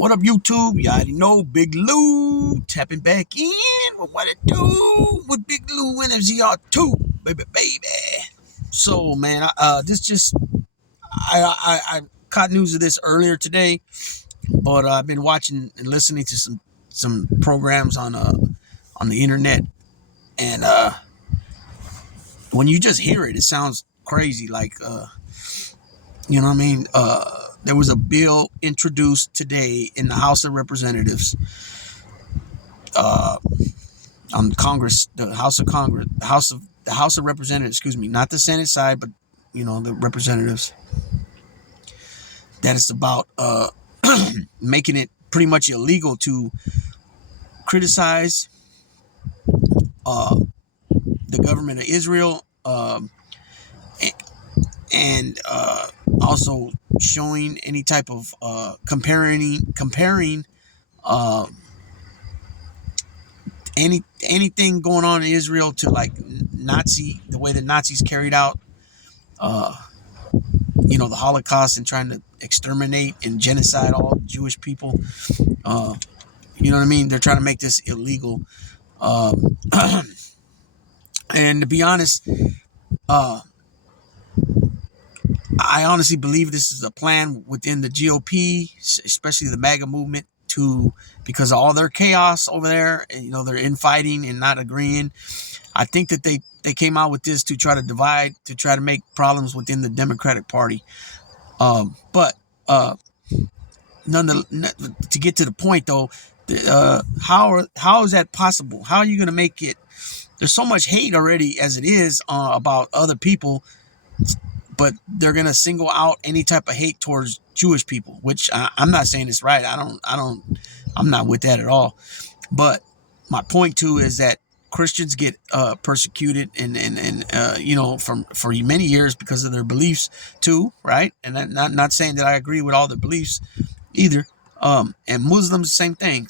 What up, YouTube? You already know Big Lou tapping back in with what it do with Big Lou and FZR2, baby. So, man, I caught news of this earlier today, but I've been watching and listening to some programs on the internet, and when you just hear it, it sounds crazy. Like, you know what I mean? There was a bill introduced today in the House of Representatives, on Congress, the House of Representatives, excuse me, not the Senate side, but the representatives. That is about making it pretty much illegal to criticize the government of Israel, and also showing any type of comparing anything going on in Israel to like the way the Nazis carried out the Holocaust and trying to exterminate and genocide all Jewish people. You know what I mean? They're trying to make this illegal. And to be honest, I honestly believe this is a plan within the GOP, especially the MAGA movement, because of all their chaos over there, and they're infighting and not agreeing. I think that they came out with this to try to divide, to try to make problems within the Democratic Party. But to get to the point though, how is that possible? How are you going to make it? There's so much hate already as it is about other people, but they're going to single out any type of hate towards Jewish people, which I'm not saying it's right. I'm not with that at all. But my point too is that Christians get persecuted and for many years because of their beliefs too, right? And I'm not saying that I agree with all their beliefs either. And Muslims, same thing.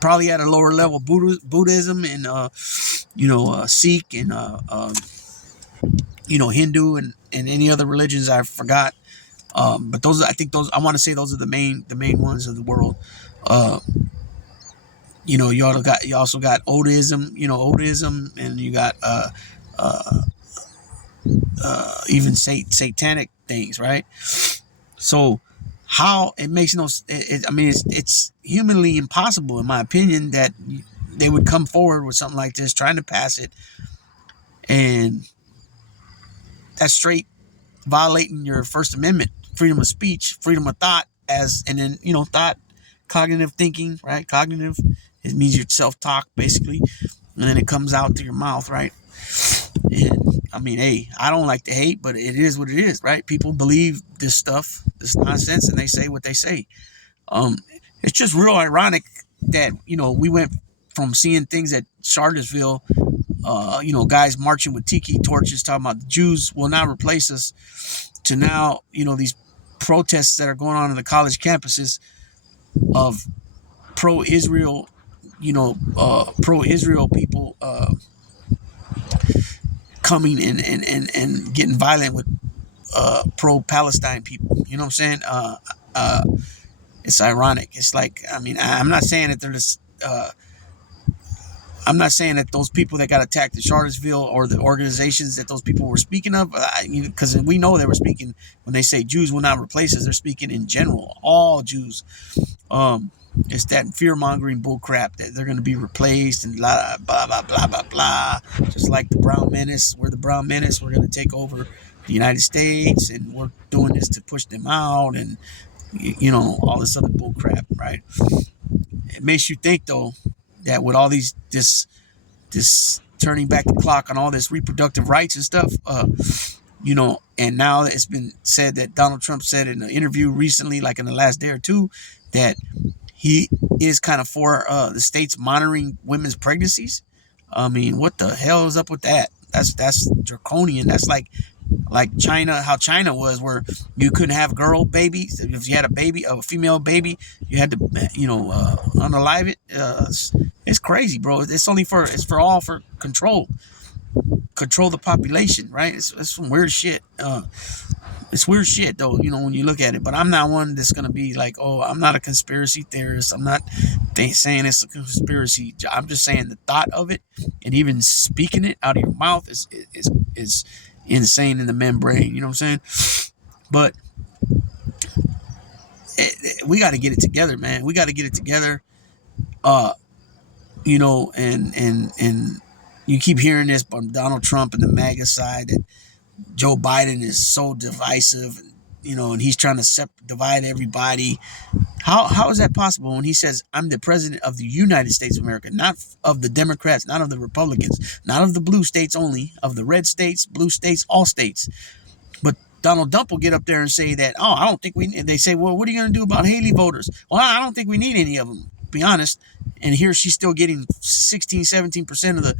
Probably at a lower level, Buddhism and Sikh and Hindu and any other religions I forgot. But I want to say those are the main ones of the world. You also got Odism, and you got even satanic things, right? So how it makes it's humanly impossible, in my opinion, that they would come forward with something like this, trying to pass it, and that's straight violating your First Amendment, freedom of speech, freedom of thought, thought, cognitive thinking, right? Cognitive, it means your self-talk, basically, and then it comes out through your mouth, right? And hey, I don't like to hate, but it is what it is, right? People believe this stuff, this nonsense, and they say what they say. It's just real ironic that we went from seeing things at Charlottesville, guys marching with tiki torches talking about the Jews will not replace us, to now these protests that are going on in the college campuses of pro-Israel people coming and getting violent with pro-Palestine people. You know what I'm saying? It's ironic. It's like, I'm not saying that they're just I'm not saying that those people that got attacked in Charlottesville or the organizations that those people were speaking of, because we know they were speaking, when they say Jews will not replace us, they're speaking in general, all Jews. It's that fear-mongering bullcrap that they're going to be replaced and blah, blah, blah, blah, blah, blah. Just like the Brown Menace. We're the Brown Menace. We're going to take over the United States, and we're doing this to push them out, and, all this other bullcrap, right? It makes you think, though, that with all this turning back the clock on all this reproductive rights and stuff, and now it's been said that Donald Trump said in an interview recently, like in the last day or two, that he is kind of for the states monitoring women's pregnancies. What the hell is up with that? That's draconian. That's like China, how China was, where you couldn't have girl babies. If you had a female baby, you had to, unalive it. It's crazy, bro. It's for control the population, right? It's some weird shit. It's weird shit though, when you look at it. But I'm not one that's gonna be like, oh, I'm not a conspiracy theorist. I'm not saying it's a conspiracy. I'm just saying the thought of it, and even speaking it out of your mouth is insane in the membrane. You know what I'm saying? But we got to get it together, man. We got to get it together. Uh, and you keep hearing this from Donald Trump and the MAGA side that Joe Biden is so divisive, and he's trying to divide everybody. How is that possible when he says, I'm the president of the United States of America, not of the Democrats, not of the Republicans, not of the blue states only, of the red states, blue states, all states. But Donald Trump will get up there and say that, oh, I don't think they say, well, what are you going to do about Haley voters? Well, I don't think we need any of them, to be honest. And here she's still getting 16, 17% of the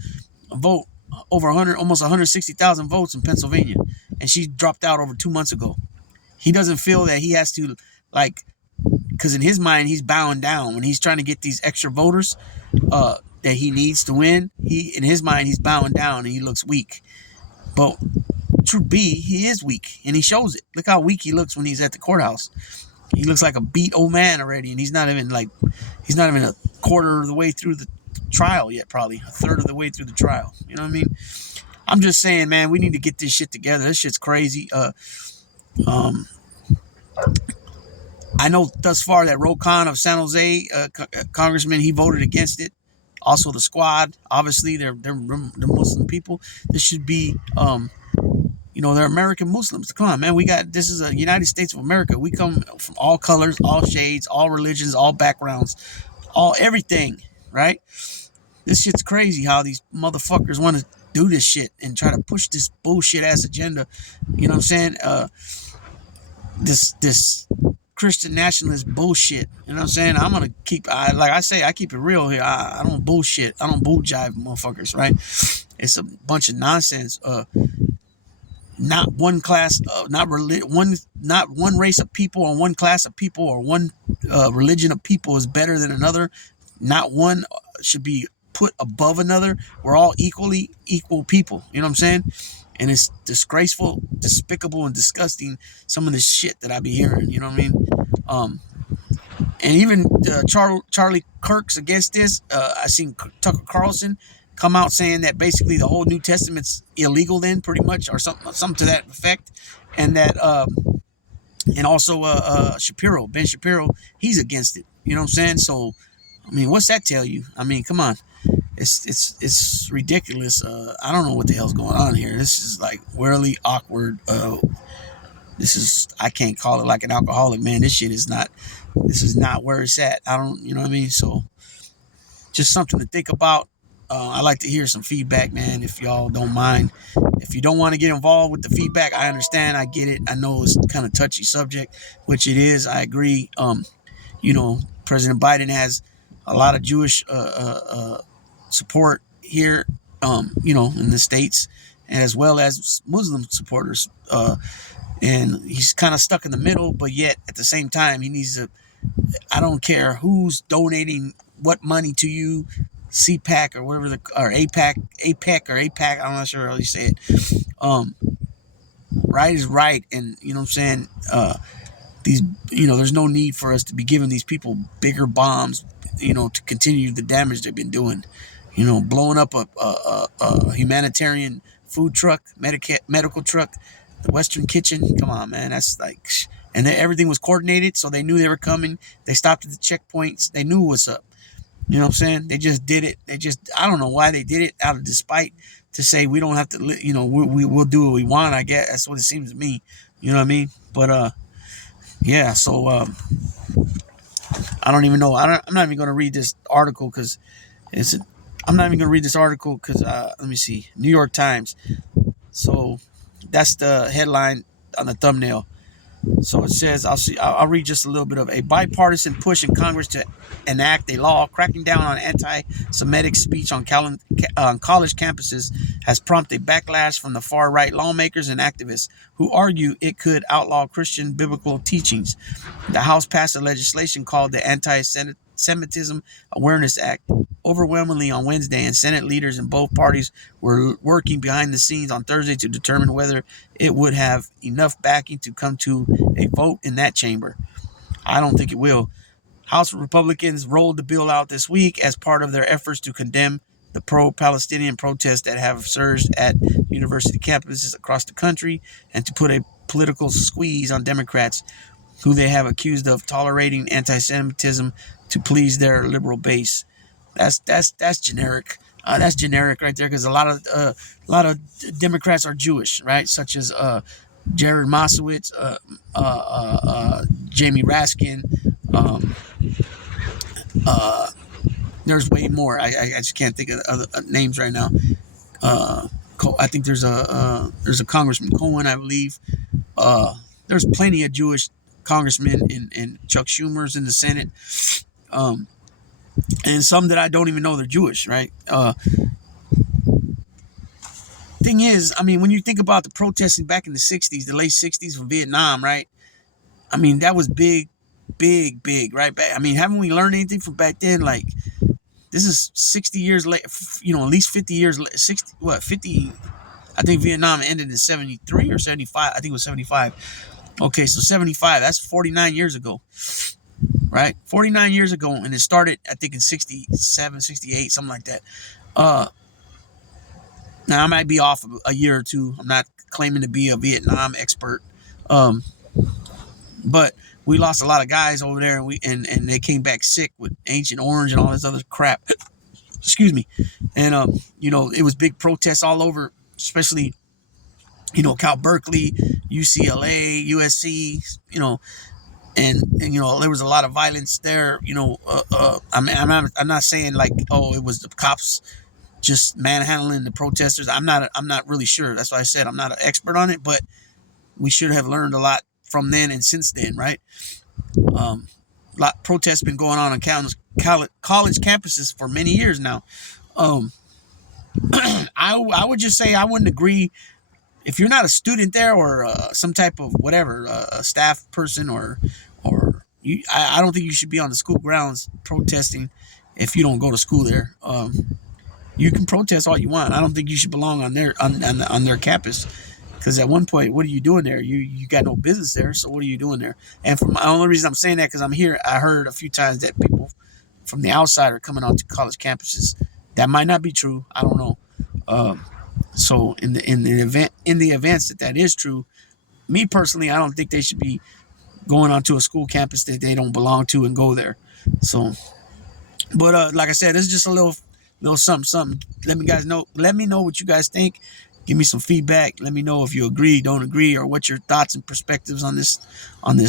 vote, over 100, almost 160,000 votes in Pennsylvania. And she dropped out over 2 months ago. He doesn't feel that he has to, because in his mind, he's bowing down. When he's trying to get these extra voters that he needs to win, in his mind, he's bowing down and he looks weak. But truth be, he is weak, and he shows it. Look how weak he looks when he's at the courthouse. He looks like a beat old man already, and he's not even a quarter of the way through the trial yet, probably a third of the way through the trial. You know what I mean? I'm just saying, man, we need to get this shit together. This shit's crazy. I know thus far that Rokan of San Jose, congressman, he voted against it. Also, the squad, obviously, they're Muslim people. This should be, they're American Muslims. Come on, man, this is a United States of America. We come from all colors, all shades, all religions, all backgrounds, all everything, right? This shit's crazy how these motherfuckers want to do this shit and try to push this bullshit ass agenda. You know what I'm saying? This Christian nationalist bullshit. You know what I'm saying? I'm gonna I keep it real here. I don't bullshit. I don't bull jive motherfuckers, right? It's a bunch of nonsense. Not one class, not one race of people or one class of people or one religion of people is better than another. Not one should be put above another. We're all equal people. You know what I'm saying? And it's disgraceful, despicable, and disgusting, some of the shit that I be hearing. You know what I mean? And even Charlie Kirk's against this. I seen Tucker Carlson come out saying that basically the whole New Testament's illegal then, pretty much, or something to that effect. And that, and also Ben Shapiro, he's against it. You know what I'm saying? So, I mean, what's that tell you? I mean, come on. It's ridiculous. I don't know what the hell's going on here. This is like really awkward. I can't call it like an alcoholic, man. This is not where it's at. You know what I mean? So just something to think about. I like to hear some feedback, man, if y'all don't mind. If you don't want to get involved with the feedback, I understand. I get it. I know it's kind of touchy subject, which it is. I agree. President Biden has a lot of Jewish support here, in the States, and as well as Muslim supporters. And he's kind of stuck in the middle, but yet at the same time, he needs to, I don't care who's donating what money to you, CPAC or whatever, or APAC, I'm not sure how you say it. Right is right. And you know what I'm saying? There's no need for us to be giving these people bigger bombs, to continue the damage they've been doing. Blowing up a humanitarian food truck, medical truck, the Western Kitchen. Come on, man. That's like, and everything was coordinated, so they knew they were coming. They stopped at the checkpoints. They knew what's up. You know what I'm saying? They just did it. I don't know why they did it, out of despite, to say we don't have to, we'll do what we want, I guess. That's what it seems to me. You know what I mean? But, yeah, so, I don't even know. I'm not even going to read this article because let me see, New York Times. So that's the headline on the thumbnail. So it says, I'll read just a little bit of a bipartisan push in Congress to enact a law cracking down on anti-Semitic speech on college campuses has prompted backlash from the far-right lawmakers and activists who argue it could outlaw Christian biblical teachings. The House passed a legislation called the Anti-Semitism Awareness Act, overwhelmingly on Wednesday, and Senate leaders in both parties were working behind the scenes on Thursday to determine whether it would have enough backing to come to a vote in that chamber. I don't think it will. House Republicans rolled the bill out this week as part of their efforts to condemn the pro-Palestinian protests that have surged at university campuses across the country and to put a political squeeze on Democrats, who they have accused of tolerating anti-Semitism to please their liberal base. That's generic. That's generic right there, because a lot of Democrats are Jewish, right? Such as Jared Moskowitz, Jamie Raskin. There's way more. I just can't think of other names right now. I think there's a Congressman Goin, I believe. There's plenty of Jewish congressmen and Chuck Schumer's in the Senate, and some that I don't even know they're Jewish, right? Thing is, I mean, when you think about the protesting back in the 60s, the late 60s from Vietnam, right? I mean, that was big, right? I mean, haven't we learned anything from back then? Like, this is 60 years late, at least 50 years late, 50, I think Vietnam ended in 73 or 75. I think it was 75. Okay, so 75, that's 49 years ago, right? 49 years ago, and it started, I think, in 67, 68, something like that. Now, I might be off a year or two. I'm not claiming to be a Vietnam expert, but we lost a lot of guys over there, and they came back sick with Ancient Orange and all this other crap. Excuse me. And, it was big protests all over, especially, Cal Berkeley, UCLA, USC, and there was a lot of violence there. I'm not saying like, oh, it was the cops just manhandling the protesters. I'm not really sure. That's why I said I'm not an expert on it, but we should have learned a lot from then and since then, right? Protests been going on college campuses for many years now. I would just say I wouldn't agree if you're not a student there or some type of whatever, a staff person or you. I don't think you should be on the school grounds protesting if you don't go to school there. You can protest all you want. I don't think you should belong on their campus, because at one point, what are you doing there? You got no business there. So what are you doing there? And the only reason I'm saying that, because I heard a few times that people from the outside are coming onto college campuses. That might not be true. I don't know. So in the events that is true, me personally, I don't think they should be going onto a school campus that they don't belong to and go there. So, but like I said, this is just a little something. Let me know what you guys think. Give me some feedback. Let me know if you agree, don't agree, or what your thoughts and perspectives on this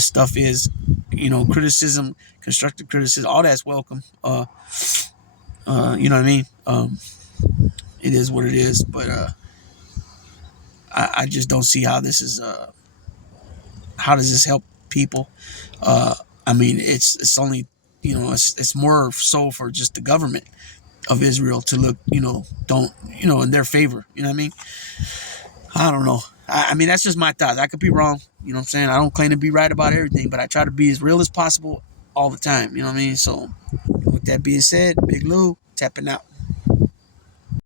stuff is. Criticism, constructive criticism, all that's welcome. You know what I mean? It is what it is, but I just don't see how this is. How does this help people? I mean, it's only it's more so for just the government of Israel to look in their favor. You know what I mean? I don't know. I mean, that's just my thoughts. I could be wrong. You know what I'm saying? I don't claim to be right about everything, but I try to be as real as possible all the time. You know what I mean? So with that being said, Big Lou tapping out.